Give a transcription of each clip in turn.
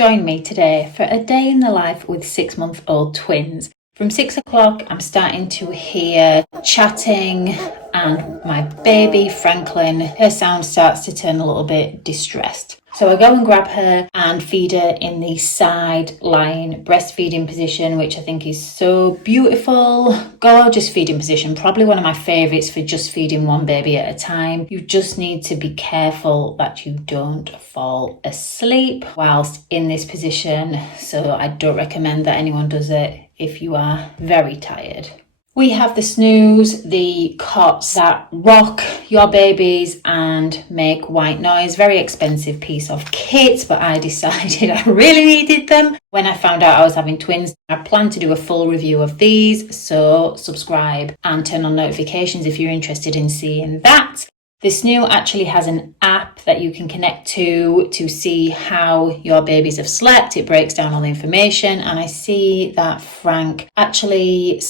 Join me today for a day in the life with 6-month-old twins. From 6 o'clock, I'm starting to hear chatting, and my baby, Franklin, her sound starts to turn a little bit distressed. So I go and grab her and feed her in the side lying breastfeeding position, which I think is so beautiful. Gorgeous feeding position, probably one of my favourites for just feeding one baby at a time. You just need to be careful that you don't fall asleep whilst in this position. So I don't recommend that anyone does it if you are very tired. We have the snooze, the cots that rock your babies and make white noise. Very expensive piece of kit, but I decided I really needed them when I found out I was having twins. I plan to do a full review of these, so subscribe and turn on notifications if you're interested in seeing that. The Snoo actually has an app that you can connect to see how your babies have slept. It breaks down all the information, and I see that Frank actually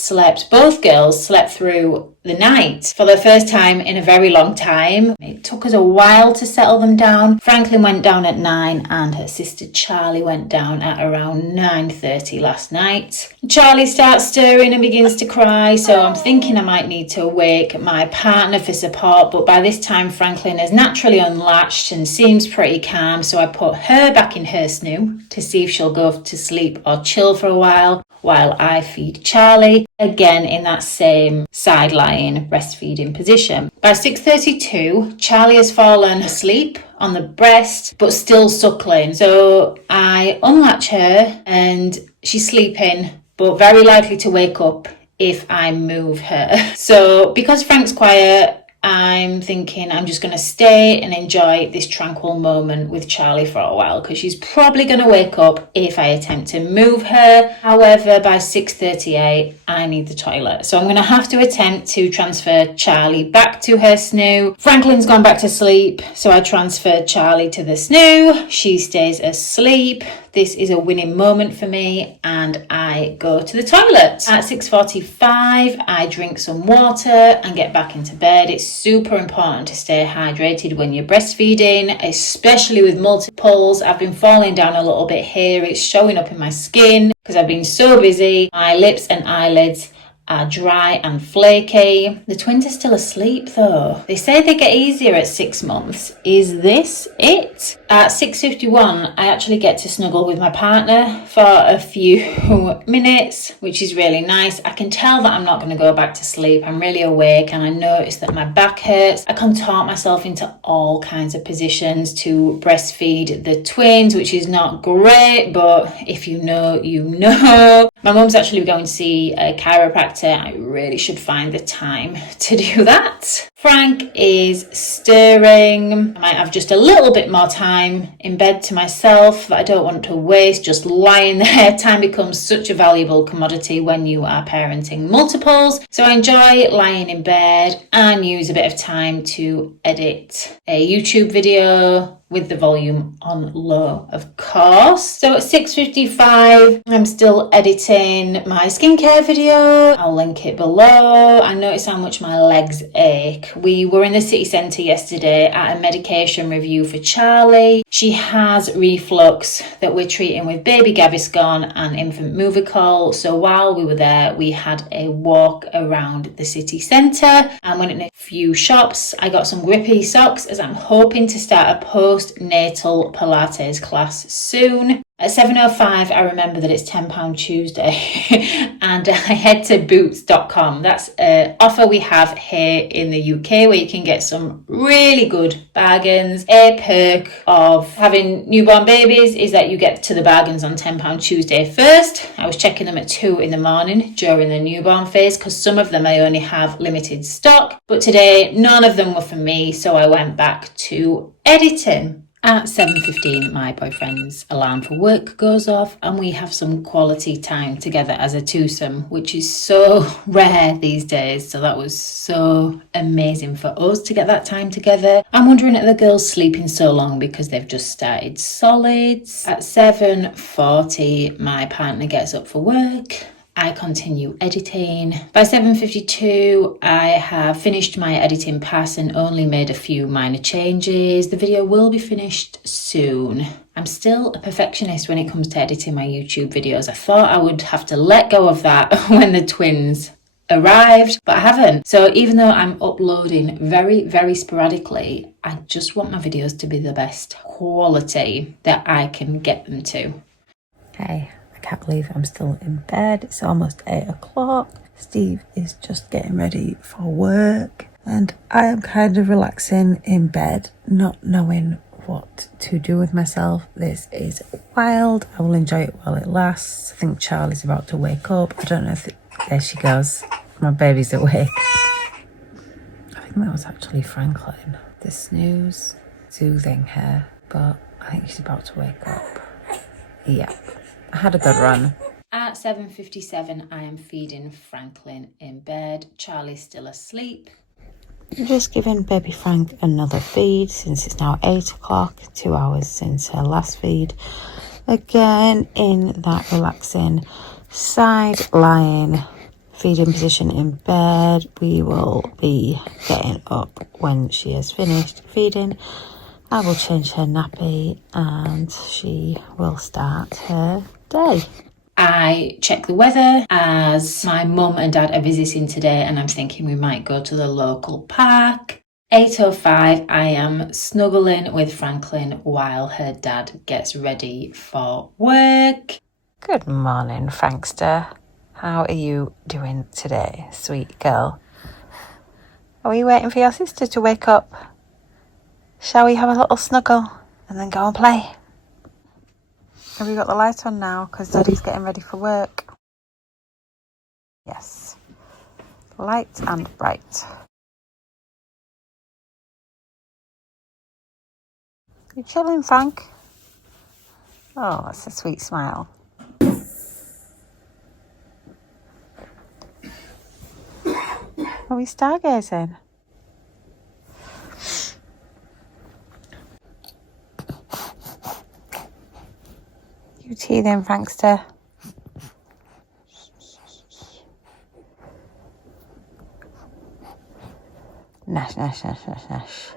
both girls slept through the night for the first time in a very long time. It took us a while to settle them down. Franklin went down at 9 and her sister Charlie went down at around 9:30 last night. Charlie starts stirring and begins to cry, so I'm thinking I might need to wake my partner for support, but by this time Franklin is naturally unlatched and seems pretty calm, so I put her back in her snoo to see if she'll go to sleep or chill for a while I feed Charlie, again in that same side-lying breastfeeding position. By 6:32, Charlie has fallen asleep on the breast, but still suckling. So I unlatch her and she's sleeping, but very likely to wake up if I move her. So because Frank's quiet, I'm thinking I'm just going to stay and enjoy this tranquil moment with Charlie for a while, because she's probably going to wake up if I attempt to move her. However, by 6:38, I need the toilet. So I'm going to have to attempt to transfer Charlie back to her snoo. Franklin's gone back to sleep, so I transfer Charlie to the snoo. She stays asleep. This is a winning moment for me, and I go to the toilet. At 6:45, I drink some water and get back into bed. It's super important to stay hydrated when you're breastfeeding, especially with multiples. I've been falling down a little bit here. It's showing up in my skin because I've been so busy. My lips and eyelids are dry and flaky. The twins are still asleep though. They say they get easier at 6 months. Is this it? At 6:51, I actually get to snuggle with my partner for a few minutes, which is really nice. I can tell that I'm not going to go back to sleep. I'm really awake, and I notice that my back hurts. I contort myself into all kinds of positions to breastfeed the twins, which is not great, but if you know, you know. My mum's actually going to see a chiropractor. I really should find the time to do that. Frank is stirring. I might have just a little bit more time in bed to myself that I don't want to waste just lying there. Time becomes such a valuable commodity when you are parenting multiples. So I enjoy lying in bed and use a bit of time to edit a YouTube video with the volume on low, of course. So at 6:55, I'm still editing my skincare video. I'll link it below. I notice how much my legs ache. We were in the city centre yesterday at a medication review for Charlie. She has reflux that we're treating with baby Gaviscon and infant Movicol. So while we were there, we had a walk around the city centre and went in a few shops. I got some grippy socks as I'm hoping to start a postnatal Pilates class soon. At 7:05, I remember that it's £10 Tuesday and I head to boots.com. That's an offer we have here in the UK where you can get some really good bargains. A perk of having newborn babies is that you get to the bargains on £10 Tuesday first. I was checking them at 2 in the morning during the newborn phase because some of them I only have limited stock. But today, none of them were for me, so I went back to editing. At 7:15, my boyfriend's alarm for work goes off and we have some quality time together as a twosome, which is so rare these days. So that was so amazing for us to get that time together. I'm wondering if the girls sleeping so long because they've just started solids. At 7:40, my partner gets up for work. I continue editing. By 7:52, I have finished my editing pass and only made a few minor changes. The video will be finished soon. I'm still a perfectionist when it comes to editing my YouTube videos. I thought I would have to let go of that when the twins arrived, but I haven't. So even though I'm uploading very, very sporadically, I just want my videos to be the best quality that I can get them to. Hey, I can't believe I'm still in bed. It's almost 8 o'clock. Steve is just getting ready for work and I am kind of relaxing in bed, not knowing what to do with myself. This is wild. I will enjoy it while it lasts. I think Charlie's about to wake up. I don't know if there she goes. My baby's awake. I think that was actually Franklin. The snooze, soothing her, but I think she's about to wake up. Yep. I had a good run. At 7:57, I am feeding Franklin in bed. Charlie's still asleep. I'm just giving baby Frank another feed since it's now 8 o'clock, 2 hours since her last feed. Again, in that relaxing side lying feeding position in bed. We will be getting up when she has finished feeding. I will change her nappy and she will start her day. I check the weather as my mum and dad are visiting today and I'm thinking we might go to the local park. 8:05, I am snuggling with Franklin while her dad gets ready for work. Good morning, Frankster. How are you doing today, sweet girl? Are we waiting for your sister to wake up? Shall we have a little snuggle and then go and play? Have we got the light on now? Because Daddy's getting ready for work. Yes. Light and bright. You chilling, Frank? Oh, that's a sweet smile. Are we stargazing? You teething, Frankster? Nash, nash, nash, nash, nash.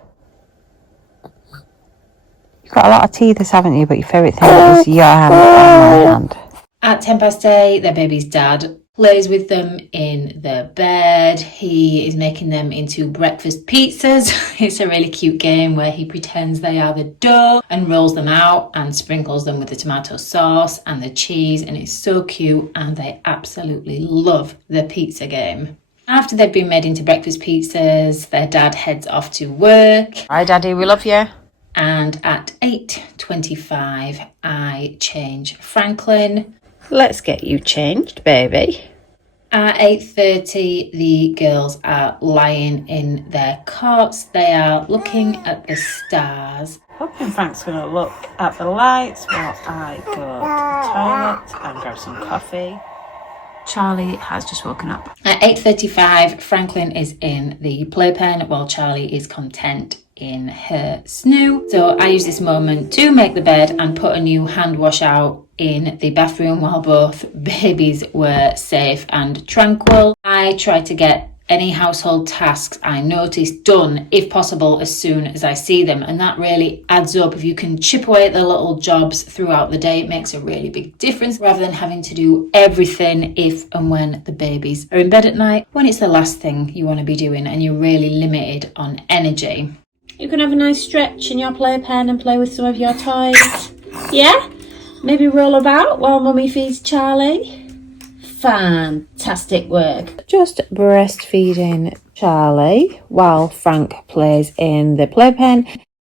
You've got a lot of teethers, haven't you? But your favourite thing is your hand and my hand. At 8:10, their baby's dad plays with them in the bed. He is making them into breakfast pizzas. It's a really cute game where he pretends they are the dough and rolls them out and sprinkles them with the tomato sauce and the cheese, and it's so cute and they absolutely love the pizza game. After they've been made into breakfast pizzas, their dad heads off to work. Hi, Daddy, we love you. And at 8:25, I change Franklin. Let's get you changed, baby. At 8:30, the girls are lying in their cots. They are looking at the stars. Hoping Frank's going to look at the lights while I go to the toilet and grab some coffee. Charlie has just woken up. At 8:35, Franklin is in the playpen while Charlie is content in her snoo. So I use this moment to make the bed and put a new hand wash out in the bathroom while both babies were safe and tranquil. I try to get any household tasks I notice done, if possible, as soon as I see them, and that really adds up. If you can chip away at the little jobs throughout the day, it makes a really big difference rather than having to do everything if and when the babies are in bed at night, when it's the last thing you want to be doing and you're really limited on energy. You can have a nice stretch in your playpen and play with some of your toys. Yeah? Maybe roll about while Mummy feeds Charlie. Fantastic work. Just breastfeeding Charlie while Frank plays in the playpen.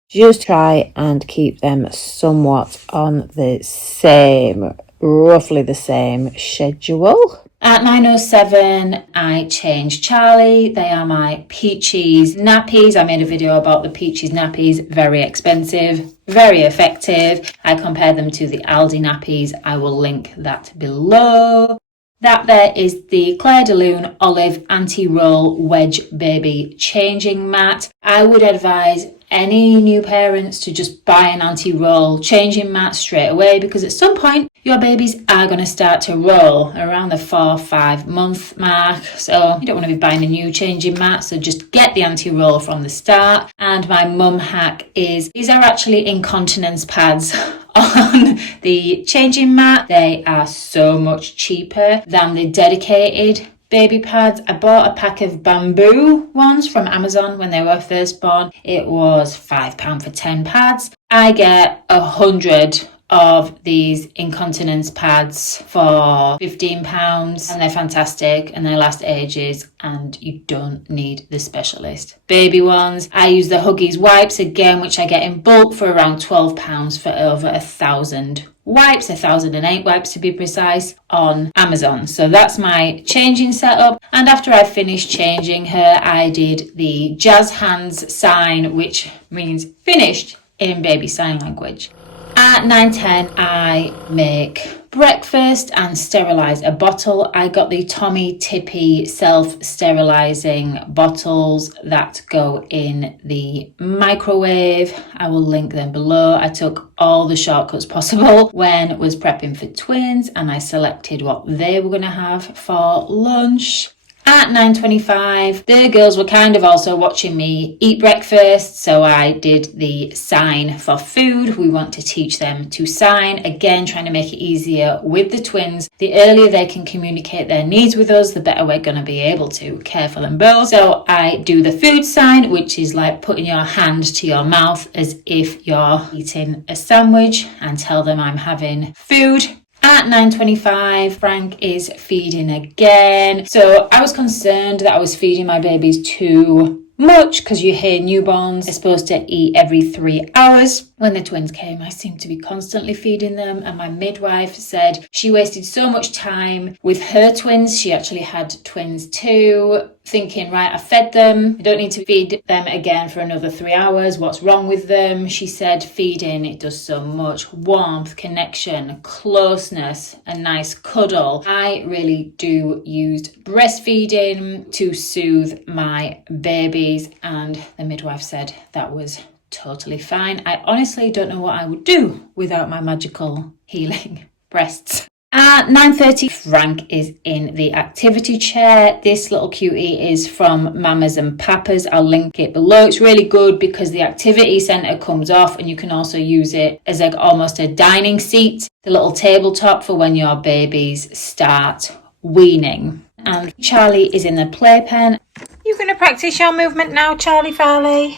Just try and keep them somewhat on the same, roughly the same schedule. At 9:07, I change Charlie. They are my Peaches nappies. I made a video about the Peaches nappies. Very expensive, very effective. I compared them to the Aldi nappies. I will link that below. That there is the Claire de Lune Olive Anti-Roll Wedge Baby Changing Mat. I would advise any new parents to just buy an anti-roll changing mat straight away, because at some point your babies are going to start to roll around the 4-5 month mark. So you don't want to be buying a new changing mat, so just get the anti-roll from the start. And my mum hack is, these are actually incontinence pads on the changing mat. They are so much cheaper than the dedicated baby pads. I bought a pack of bamboo ones from Amazon when they were first born. It was £5 for 10 pads. I get 100 of these incontinence pads for £15, and they're fantastic and they last ages and you don't need the specialist. Baby ones, I use the Huggies wipes again, which I get in bulk for around £12 for over 1,000 wipes, 1,008 wipes to be precise, on Amazon. So that's my changing setup. And after I finished changing her, I did the jazz hands sign, which means finished in baby sign language. At 9:10, I make breakfast and sterilise a bottle. I got the Tommy Tippy self-sterilising bottles that go in the microwave. I will link them below. I took all the shortcuts possible when I was prepping for twins, and I selected what they were going to have for lunch. At 9:25, the girls were kind of also watching me eat breakfast, so I did the sign for food. We want to teach them to sign, again trying to make it easier with the twins. The earlier they can communicate their needs with us, the better we're going to be able to care for them both. So I do the food sign, which is like putting your hand to your mouth as if you're eating a sandwich, and tell them I'm having food. At 9:25, Frank is feeding again. So I was concerned that I was feeding my babies too much, because you hear newborns are supposed to eat every 3 hours. When the twins came, I seemed to be constantly feeding them, and my midwife said she wasted so much time with her twins. She actually had twins too, thinking, right, I fed them, I don't need to feed them again for another 3 hours. What's wrong with them? She said feeding, it does so much warmth, connection, closeness, a nice cuddle. I really do use breastfeeding to soothe my babies, and the midwife said that was totally fine. I honestly don't know what I would do without my magical healing breasts. At 9:30, Frank is in the activity chair. This little cutie is from Mamas and Papas. I'll link it below. It's really good because the activity centre comes off, and you can also use it as like almost a dining seat, the little tabletop for when your babies start weaning. And Charlie is in the playpen. You going to practice your movement now, Charlie Farley?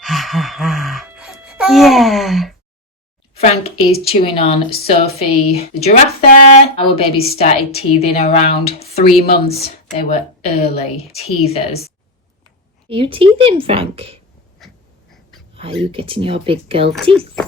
Ha ha ha. Yeah. Frank is chewing on Sophie, the giraffe there. Our babies started teething around 3 months. They were early teethers. Are you teething, Frank? Are you getting your big girl teeth?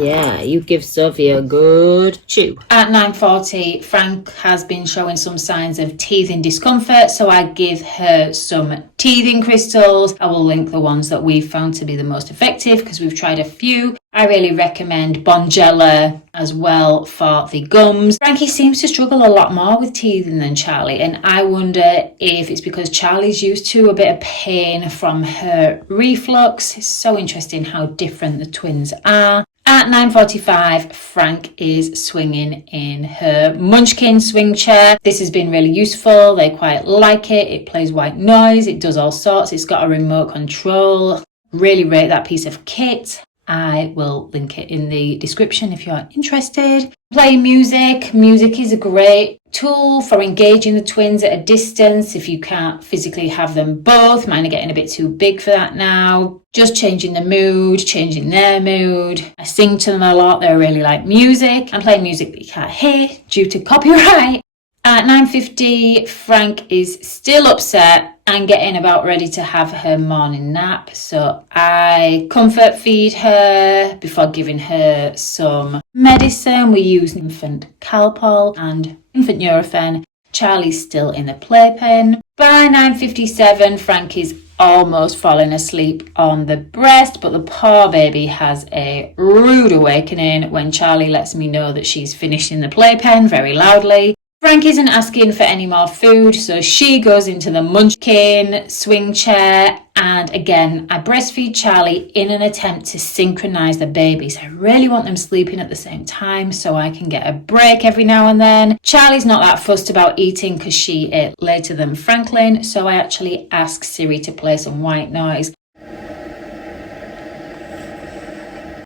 Yeah, you give Sophie a good chew. At 9:40, Frank has been showing some signs of teething discomfort, so I give her some teething crystals. I will link the ones that we've found to be the most effective, because we've tried a few. I really recommend Bonjela as well for the gums. Frankie seems to struggle a lot more with teething than Charlie, and I wonder if it's because Charlie's used to a bit of pain from her reflux. It's so interesting how different the twins are. At 9:45, Frank is swinging in her Munchkin swing chair. This has been really useful. They quite like it. It plays white noise. It does all sorts. It's got a remote control. Really rate that piece of kit. I will link it in the description if you're interested. Playing music. Music is a great tool for engaging the twins at a distance if you can't physically have them both. Mine are getting a bit too big for that now. Just changing the mood, changing their mood. I sing to them a lot. They really like music. I'm playing music that you can't hear due to copyright. At 9:50, Frank is still upset and getting about ready to have her morning nap. So I comfort feed her before giving her some medicine. We use infant Calpol and infant Nurofen. Charlie's still in the playpen. By 9:57, Frank is almost falling asleep on the breast, but the poor baby has a rude awakening when Charlie lets me know that she's finished in the playpen very loudly. Frank isn't asking for any more food, so she goes into the munchkin swing chair, and again, I breastfeed Charlie in an attempt to synchronize the babies. I really want them sleeping at the same time so I can get a break every now and then. Charlie's not that fussed about eating because she ate later than Franklin, so I actually ask Siri to play some white noise.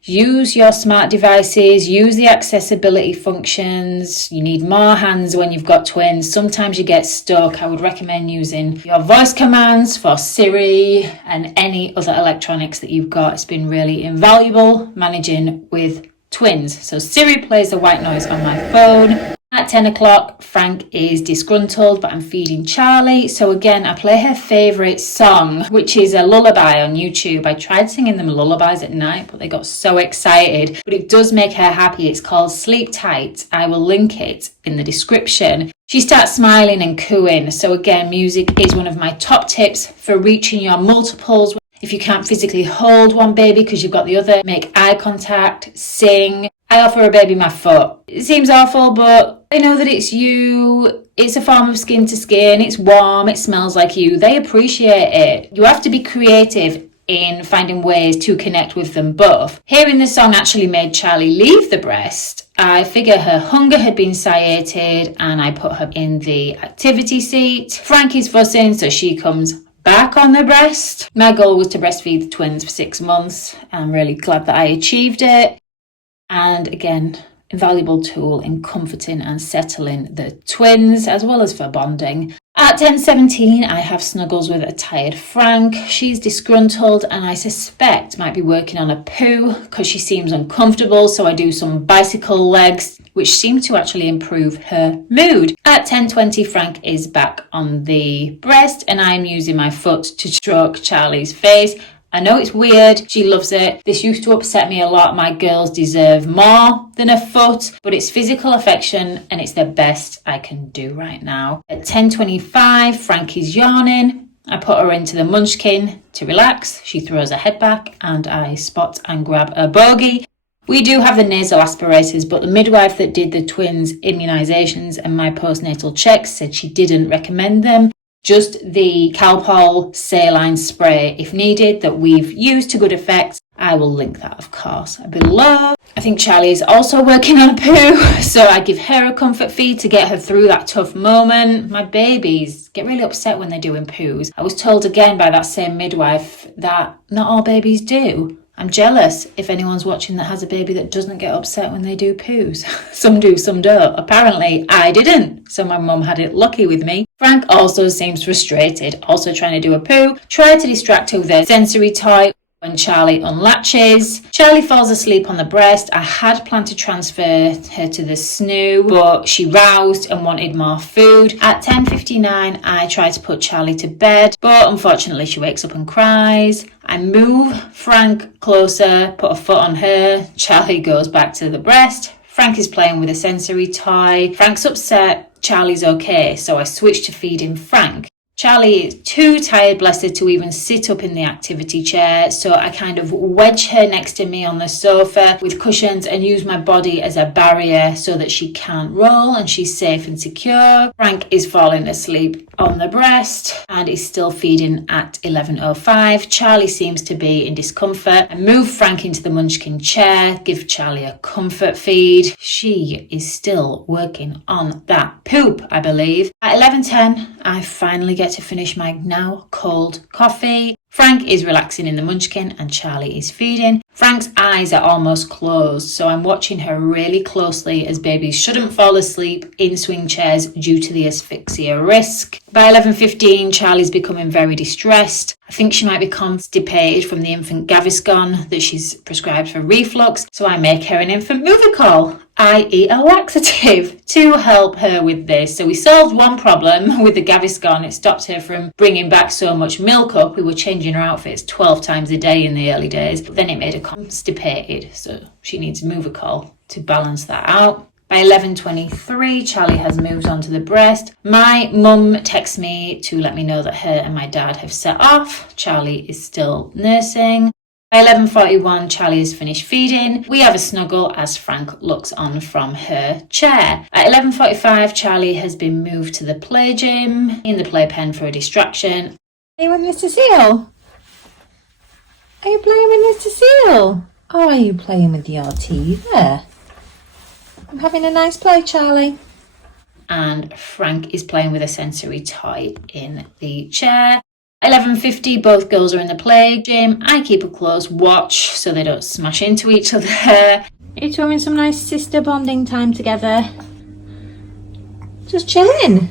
Use your smart devices, use the accessibility functions. You need more hands when you've got twins. Sometimes you get stuck. I would recommend using your voice commands for Siri and any other electronics that you've got. It's been really invaluable managing with twins. So Siri plays the white noise on my phone. At 10 o'clock, Frank is disgruntled, but I'm feeding Charlie. So again, I play her favourite song, which is a lullaby on YouTube. I tried singing them lullabies at night, but they got so excited. But it does make her happy. It's called Sleep Tight. I will link it in the description. She starts smiling and cooing. So again, music is one of my top tips for reaching your multiples. If you can't physically hold one baby because you've got the other, make eye contact, sing. I offer a baby my foot. It seems awful, but they know that it's you. It's a form of skin to skin. It's warm. It smells like you. They appreciate it. You have to be creative in finding ways to connect with them both. Hearing the song actually made Charlie leave the breast. I figure her hunger had been satiated and I put her in the activity seat. Frank is fussing, so she comes back on the breast. My goal was to breastfeed the twins for 6 months. I'm really glad that I achieved it. And again, invaluable tool in comforting and settling the twins, as well as for bonding. At 10:17, I have snuggles with a tired Frank. She's disgruntled and I suspect might be working on a poo because she seems uncomfortable, so I do some bicycle legs, which seem to actually improve her mood. At 10:20, Frank is back on the breast and I'm using my foot to stroke Charlie's face. I know it's weird, she loves it. This used to upset me a lot. My girls deserve more than a foot, but it's physical affection and it's the best I can do right now. At 10:25, Frank is yawning. I put her into the munchkin to relax. She throws her head back and I spot and grab a bogey. We do have the nasal aspirators, but the midwife that did the twins' immunisations and my postnatal checks said she didn't recommend them. Just the Calpol saline spray if needed that we've used to good effect. I will link that, of course, below. I think Charlie is also working on a poo, so I give her a comfort feed to get her through that tough moment. My babies get really upset when they're doing poos. I was told again by that same midwife that not all babies do. I'm jealous if anyone's watching that has a baby that doesn't get upset when they do poos. Some do, some don't. Apparently, I didn't. So my mum had it lucky with me. Frank also seems frustrated, also trying to do a poo. Try to distract her with a sensory toy when Charlie unlatches. Charlie falls asleep on the breast. I had planned to transfer her to the snoo, but she roused and wanted more food. At 10:59, I try to put Charlie to bed, but unfortunately she wakes up and cries. I move Frank closer, put a foot on her. Charlie goes back to the breast. Frank is playing with a sensory toy. Frank's upset. Charlie's okay, so I switch to feeding Frank. Charlie is too tired, bless her, to even sit up in the activity chair, so I kind of wedge her next to me on the sofa with cushions and use my body as a barrier so that she can't roll and she's safe and secure. Frank is falling asleep on the breast and is still feeding at 11:05. Charlie seems to be in discomfort. I move Frank into the munchkin chair, give Charlie a comfort feed. She is still working on that poop, I believe. At 11:10, I finally get to finish my now cold coffee. Frank is relaxing in the munchkin and Charlie is feeding. Frank's eyes are almost closed, so I'm watching her really closely as babies shouldn't fall asleep in swing chairs due to the asphyxia risk. By 11:15, Charlie's becoming very distressed. I think she might be constipated from the infant Gaviscon that she's prescribed for reflux, so I make her an infant Movicol, i.e. a laxative, to help her with this. So we solved one problem with the Gaviscon. It stopped her from bringing back so much milk up. We were changing her outfits 12 times a day in the early days, but then it made her constipated, so she needs Movicol to balance that out. By 11:23, Charlie has moved on to the breast. My mum texts me to let me know that her and my dad have set off. Charlie is still nursing. By 11:41, Charlie has finished feeding. We have a snuggle as Frank looks on from her chair. At 11:45, Charlie has been moved to the play gym in the playpen for a distraction. Are you with Mr. Seal? Are you playing with Mr. Seal? Or are you playing with your tea there? I'm having a nice play, Charlie. And Frank is playing with a sensory toy in the chair. 11:50, both girls are in the play gym. I keep a close watch so they don't smash into each other. Are you two having some nice sister bonding time together? Just chilling.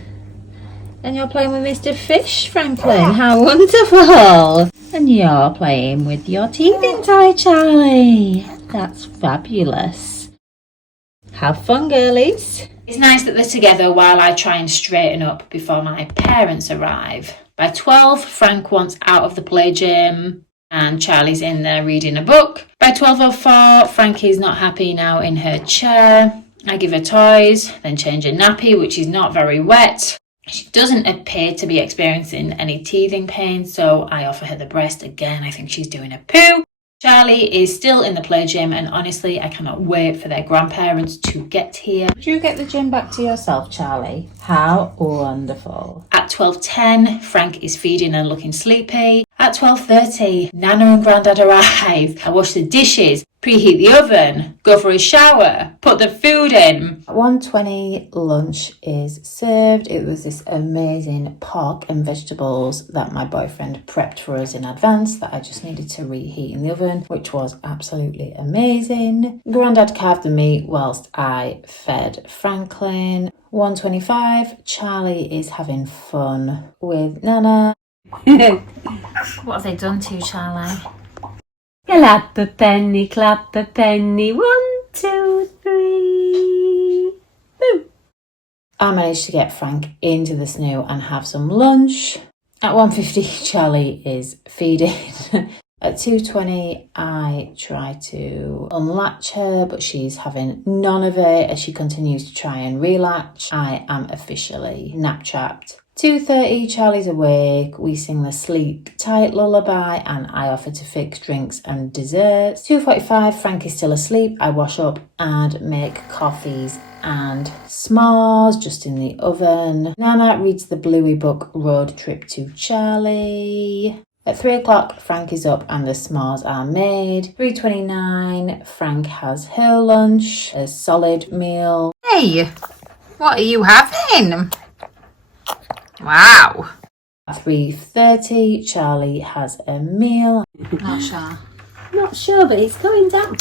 And you're playing with Mr. Fish, Franklin. How wonderful. And you're playing with your teething toy, Charlie. That's fabulous. Have fun, girlies. It's nice that they're together while I try and straighten up before my parents arrive. By 12, Frank wants out of the play gym and Charlie's in there reading a book. By 12:04, Frankie's not happy now in her chair. I give her toys, then change her nappy, which is not very wet. She doesn't appear to be experiencing any teething pain, so I offer her the breast again. I think she's doing a poo. Charlie is still in the play gym, and honestly, I cannot wait for their grandparents to get here. Did you get the gym back to yourself, Charlie? How wonderful. At 12:10, Frank is feeding and looking sleepy. At 12:30, Nana and Grandad arrive. I wash the dishes, preheat the oven, go for a shower, put the food in. At 1:20, lunch is served. It was this amazing pork and vegetables that my boyfriend prepped for us in advance that I just needed to reheat in the oven, which was absolutely amazing. Grandad carved the meat whilst I fed Franklin. 1:25, Charlie is having fun with Nana. What have they done to you, Charlie? Clap a penny, 1, 2, 3. Boom. I managed to get Frank into the snow and have some lunch. At 1:50, Charlie is feeding. At 2:20, I try to unlatch her, but she's having none of it as she continues to try and relatch. I am officially nap-trapped. 2:30, Charlie's awake. We sing the sleep tight lullaby and I offer to fix drinks and desserts. 2:45, Frank is still asleep. I wash up and make coffees and s'mores just in the oven. Nana reads the Bluey book Road Trip to Charlie. At 3 o'clock, Frank is up and the s'mores are made. 3:29, Frank has her lunch, a solid meal. Hey, what are you having? Wow. At 3:30, Charlie has a meal. Not sure. Not sure, but it's going down.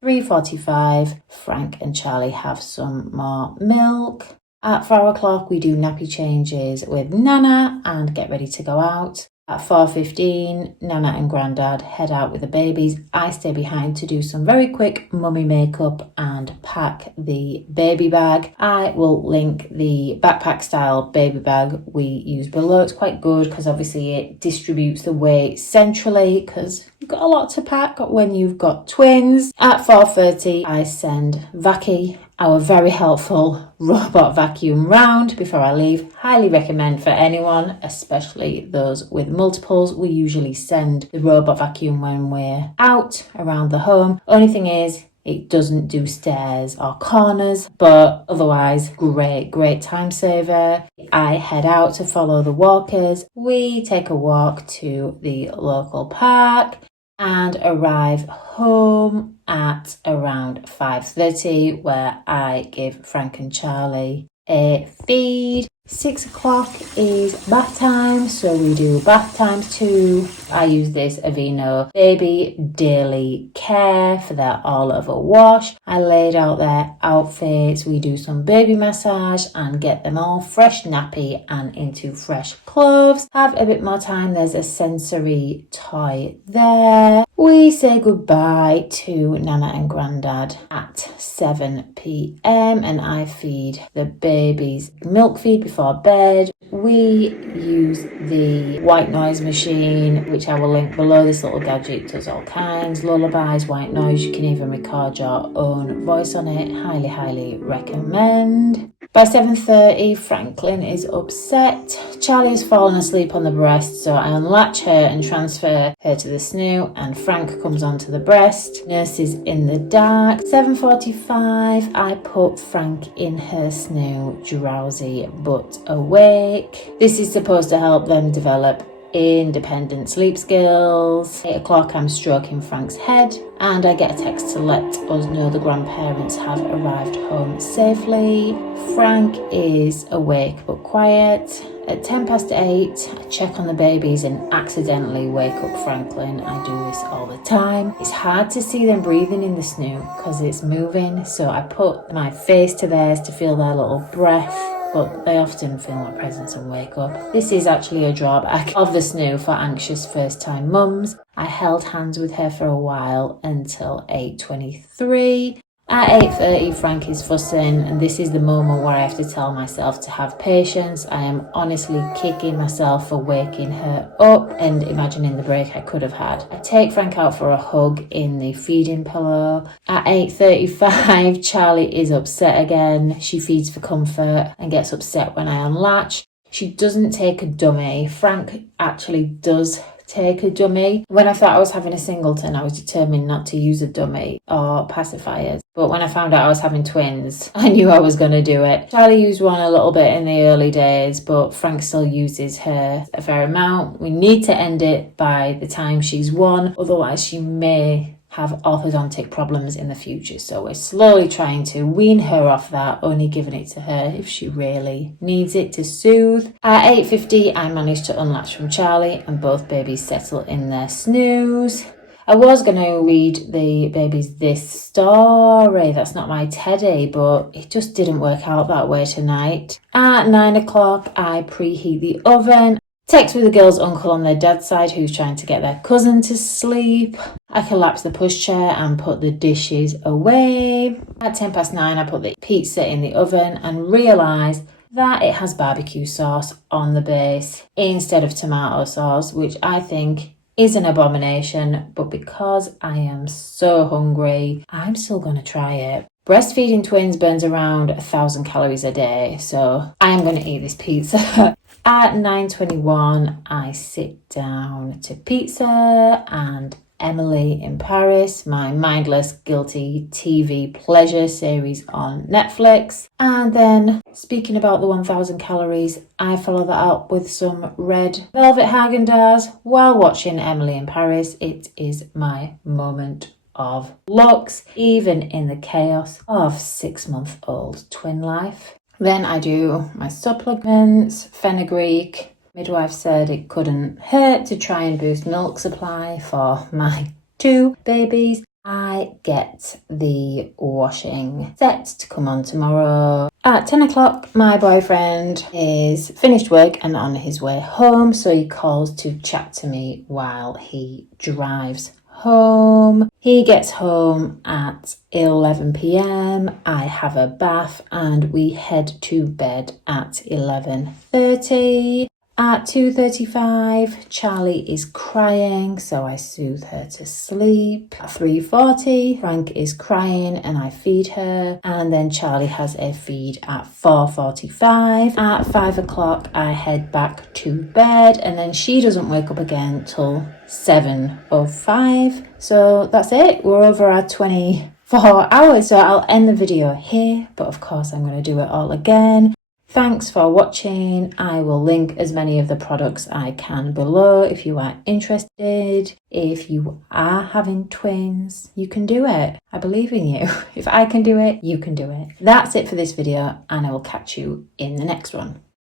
3:45, Frank and Charlie have some more milk. At 4 o'clock, we do nappy changes with Nana and get ready to go out. At 4:15, Nana and Grandad head out with the babies. I stay behind to do some very quick mummy makeup and pack the baby bag. I will link the backpack style baby bag we use below. It's quite good because obviously it distributes the weight centrally because you've got a lot to pack when you've got twins. At 4:30, I send Vaki, our very helpful robot vacuum, round before I leave. Highly recommend for anyone, especially those with multiples. We usually send the robot vacuum when we're out around the home. Only thing is, it doesn't do stairs or corners, but otherwise great time saver. I head out to follow the walkers. We take a walk to the local park and arrive home at around 5:30, where I give Frank and Charlie a feed. 6 o'clock is bath time, so we do bath time too. I use this Aveeno Baby Daily Care for their all-over wash. I laid out their outfits. We do some baby massage and get them all fresh nappy and into fresh clothes. Have a bit more time. There's a sensory toy there. We say goodbye to Nana and Grandad at 7 p.m. and I feed the babies milk feed before before bed, we use the white noise machine, which I will link below. This little gadget does all kinds, lullabies, white noise. You can even record your own voice on it. Highly, highly recommend. By 7:30, Franklin is upset. Charlie has fallen asleep on the breast, so I unlatch her and transfer her to the snoo, and Frank comes onto the breast. Nurse is in the dark. 7:45, I put Frank in her snoo, drowsy but awake. This is supposed to help them develop independent sleep skills. 8 o'clock, I'm stroking Frank's head, and I get a text to let us know the grandparents have arrived home safely. Frank is awake but quiet. At 8:10, I check on the babies and accidentally wake up Franklin. I do this all the time. It's hard to see them breathing in the snoo because it's moving, so I put my face to theirs to feel their little breath, but they often feel my presence and wake up. This is actually a drawback of the snoo for anxious first-time mums. I held hands with her for a while until 8:23. At 8:30, Frank is fussing, and this is the moment where I have to tell myself to have patience. I am honestly kicking myself for waking her up and imagining the break I could have had. I take Frank out for a hug in the feeding pillow. At 8:35, Charlie is upset again. She feeds for comfort and gets upset when I unlatch. She doesn't take a dummy. Frank actually does take a dummy. When I thought I was having a singleton, I was determined not to use a dummy or pacifiers. But when I found out I was having twins, I knew I was going to do it. Charlie used one a little bit in the early days, but Frank still uses her a fair amount. We need to end it by the time she's 1, otherwise she may have orthodontic problems in the future, so we're slowly trying to wean her off that, only giving it to her if she really needs it to soothe. At 8:50, I managed to unlatch from Charlie and both babies settle in their snooze. I was going to read the babies this story, that's not my teddy, but it just didn't work out that way tonight. At 9 o'clock, I preheat the oven. Text with the girl's uncle on their dad's side who's trying to get their cousin to sleep. I collapse the pushchair and put the dishes away. At 9:10, I put the pizza in the oven and realised that it has barbecue sauce on the base instead of tomato sauce, which I think is an abomination, but because I am so hungry, I'm still going to try it. Breastfeeding twins burns around 1,000 calories a day, so I'm going to eat this pizza. At 9:21, I sit down to pizza and Emily in Paris, my mindless, guilty TV pleasure series on Netflix. And then, speaking about the 1,000 calories, I follow that up with some red velvet Haagen-Dazs while watching Emily in Paris. It is my moment of lux, even in the chaos of 6-month-old twin life. Then I do my supplements, fenugreek. Midwife said it couldn't hurt to try and boost milk supply for my 2 babies. I get the washing set to come on tomorrow. At 10 o'clock, my boyfriend is finished work and on his way home, so he calls to chat to me while he drives home. He gets home at 11 p.m. I have a bath and we head to bed at 11:30. At 2:35, Charlie is crying, so I soothe her to sleep. At 3:40, Frank is crying and I feed her, and then Charlie has a feed at 4:45. At 5 o'clock, I head back to bed, and then she doesn't wake up again till 7:05. So that's it. We're over our 24 hours, so I'll end the video here, but of course I'm going to do it all again. Thanks for watching. I will link as many of the products I can below if you are interested. If you are having twins, you can do it. I believe in you. If I can do it, you can do it. That's it for this video, and I will catch you in the next one.